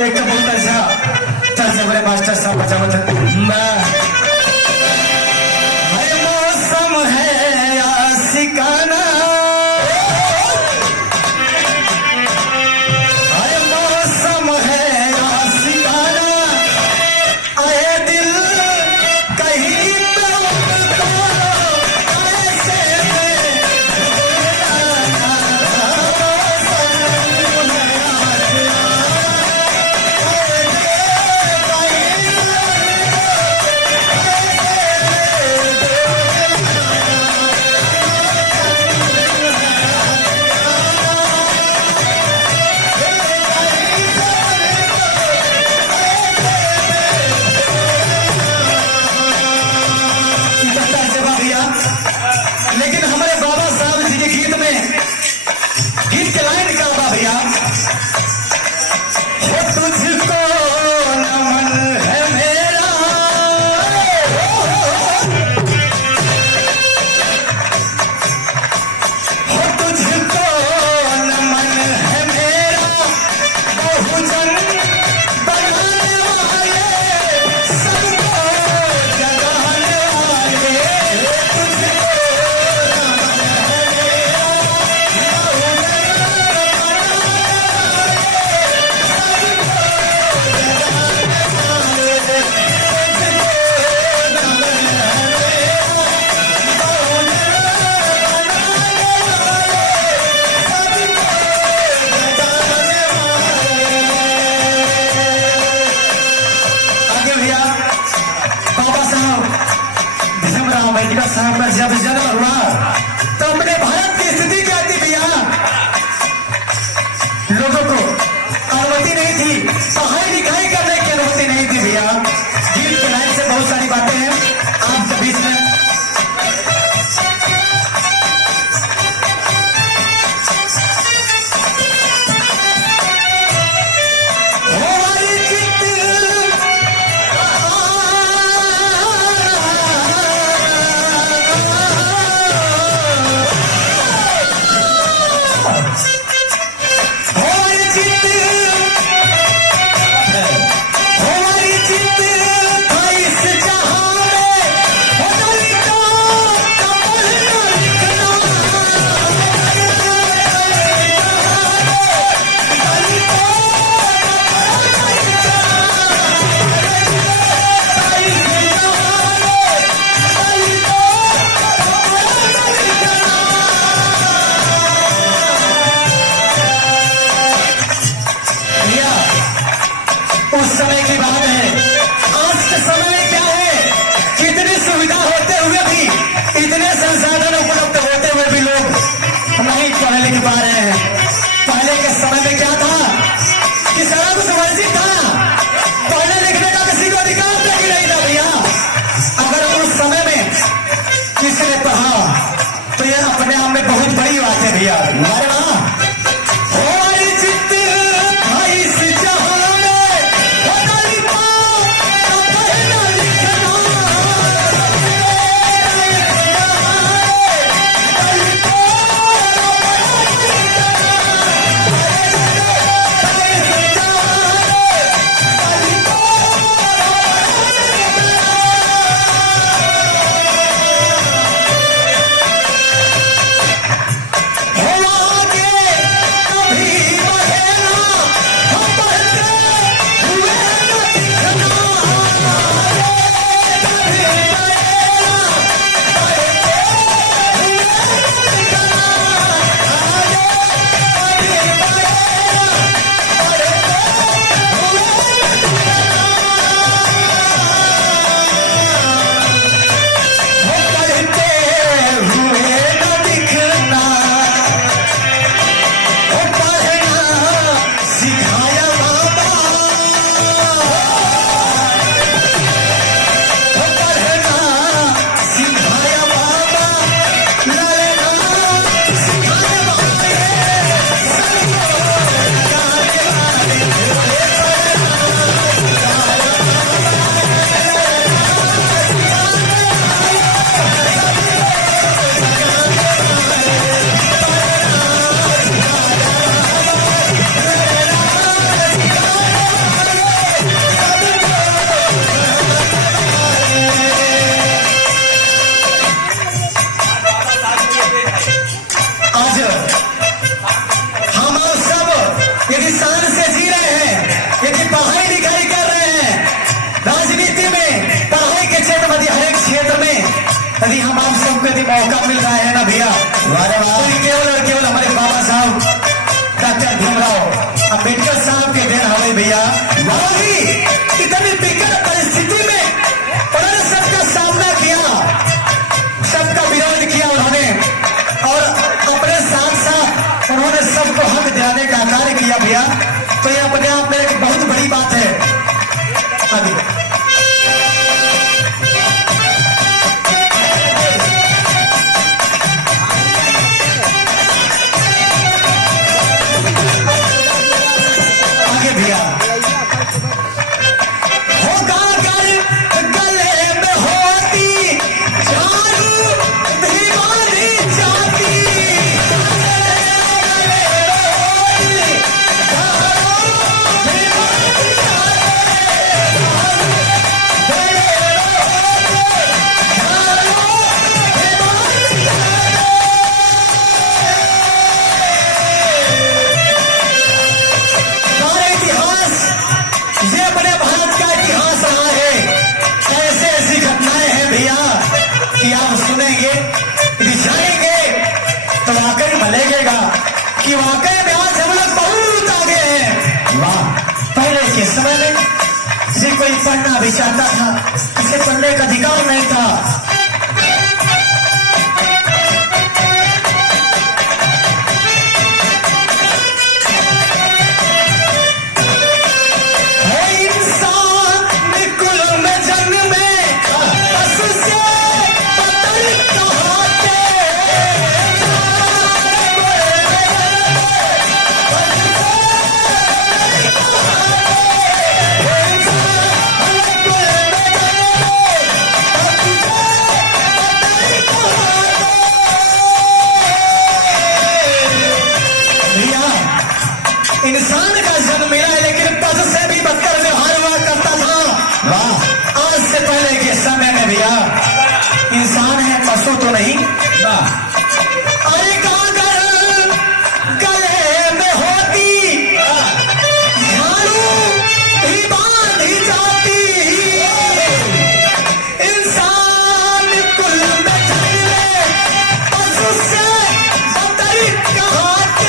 एक तो बहुत अच्छा चल से बड़े मास्टर साहब बचा बचा मौसम है आशिकाना, अरे मौसम है आशिकाना, आए दिल कहीं पे उनको कैसे लेकिन हमारे बाबा साहब जी के गीत में गीत के लाइन क्या होगा भैया, हो तुझको नमन है मेरा, हो तुझको नमन है मेरा, बहुजन बनाने वाले सबको जगाने वाले, साहब का जब जन्म हुआ तो अपने भारत की स्थिति क्या थी भैया, लोगों को अनुमति नहीं थी, पढ़ाई लिखाई करने की अनुमति नहीं थी भैया। गीत के लाइन से बहुत सारी बातें हैं आप सभी से उस समय की बात है। आज के समय में क्या है, कितनी सुविधा होते हुए भी, इतने संसाधन उपलब्ध होते हुए भी लोग नहीं पढ़ लिख पा रहे हैं। पहले के समय में क्या था कि सारा कुछ वर्जित था, पढ़ने लिखने का किसी को अधिकार तक ही नहीं था भैया। अगर उस समय में किसी ने पढ़ा तो यह अपने आप में बहुत बड़ी बात है भैया। शान से जी रहे हैं, यदि पढ़ाई लिखाई कर रहे हैं, राजनीति में पढ़ाई के क्षेत्र में, हर एक क्षेत्र में यदि हम आप सबको यदि मौका मिल रहा है ना भैया, तो केवल और केवल हमारे बाबा साहब डॉक्टर भीमराव अम्बेडकर साहब के देन हमें भैया। वही इतनी विकट परिस्थिति में उन्होंने सबका सामना किया, सबका विरोध किया उन्होंने, और अपने साथ साथ उन्होंने सबको हक दिलाने का कार्य किया भैया। तो ये अपने आप में एक बहुत बड़ी बात है। आगे भैया होगा गले में होती झाड़ू दीवानी जाती, कि वाकई में आज हम लोग बहुत आगे हैं। वाह, पहले के समय में किसी कोई पढ़ना भी चाहता था, किसे पढ़ने का अधिकार नहीं था। इंसान का जन्म मिला है, लेकिन पशु से भी बदतर व्यवहार हुआ करता था। वाह, आज से पहले के समय में भैया इंसान है, पशु तो नहीं। वाह, अरे गले में होती झाड़ू भी बांधी जाती, इंसान कुल में चले पशु से बदतर कहाते।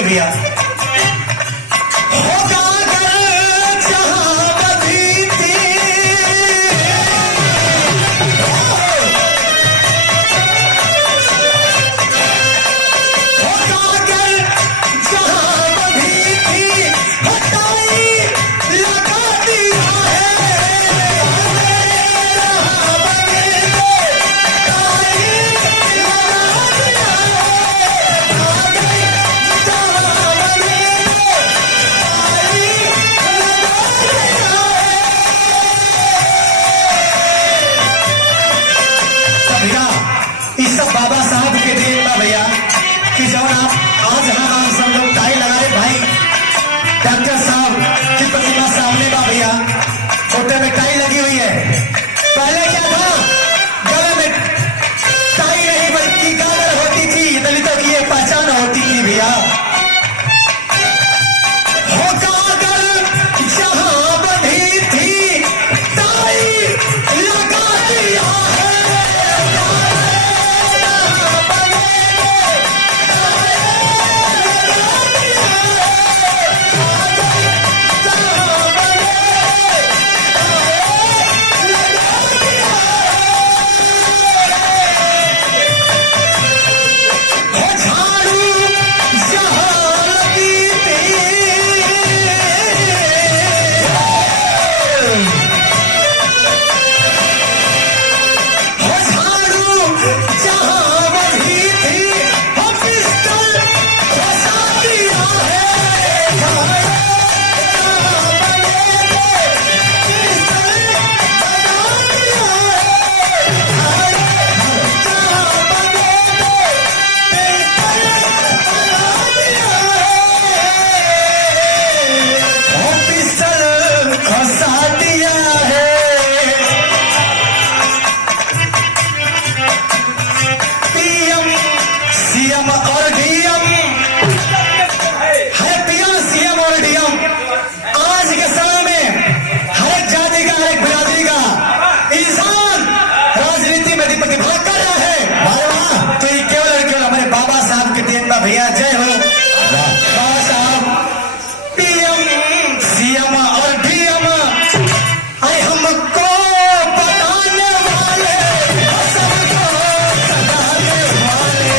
भैया होगा जहां बधी थी, होगा जहां बधी थी, हटाई लगा दिया है, इस सब बाबा साहब के देन में भैया कि जब आप आज हम सब लोग टाई लगाए भाई डॉक्टर साहब की प्रतिमा सामने बा भैया, छोटे में टाई लगी हुई है। पहले क्या था, गले में टाई नहीं बल्कि गागर होती थी, दलितों की ये पहचान होती थी भैया। हो गागर जहां बधी थी, टाई लगा दिया है, बा भैया, जय हो बाबा साहब। पीएम सीएम और डीएम आए हमको बताने वाले, सबको सताने वाले,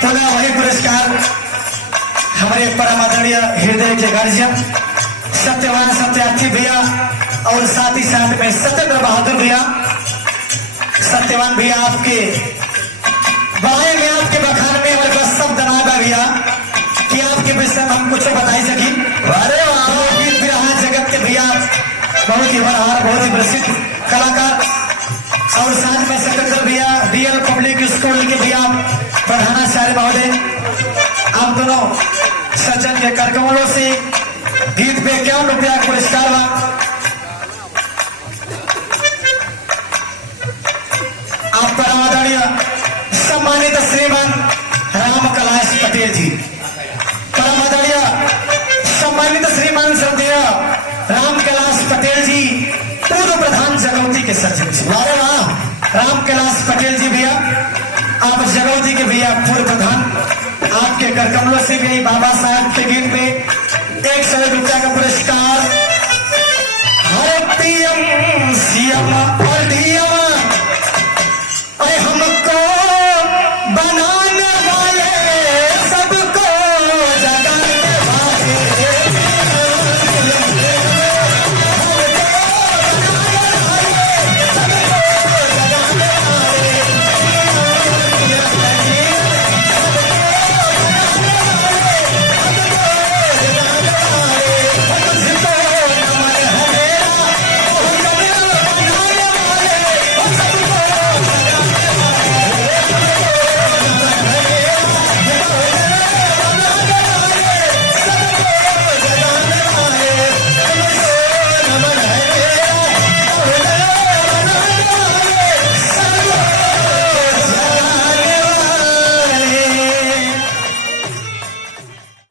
पुनः वही पुरस्कार हमारे परम आदरणीय हृदय के गार्जियन सत्यवान सत्यार्थी भैया और साथ ही साथ में सत्येंद्र बहादुर भैया। सत्यवान भैया आपके बड़ाई में, आपके बखान में हमारे पास शब्द ना बा भैया कि आपके विषय में हम कुछ बता ही सकी। अरे गीत बिरहा जगत के भैया बहुत ही बड़ा, बहुत ही प्रसिद्ध कलाकार, और साथ में सत्येंद्र भैया डीएल पब्लिक स्कूल के भैया प्रधानाचार्य महोदय। आप दोनों सज्जन के कार्यक्रमों से गीत पे 51 रुपया पुरस्कार हुआ। आप परम आदरणीय सम्मानित श्रीमान राम कैलाश पटेल जी, परम आदरणीय सम्मानित श्रीमान स्वर्गीय राम कैलाश पटेल जी, पूर्व प्रधान जगौती के सचिव जी। अरे वाह, राम कैलाश पटेल जी भैया, आप जगौती के भैया पूर्व प्रधान। आपके कर कमलों से भी बाबा साहब के गीत में 100 रुपया का पुरस्कार। हर पीएम सीएम और डीएम